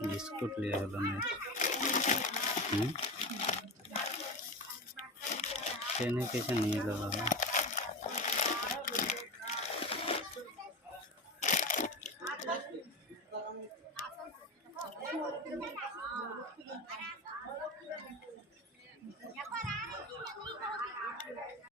biscuit লিয়ে হলো না ট্রেনে কিছু নিয়ে এলো বাবা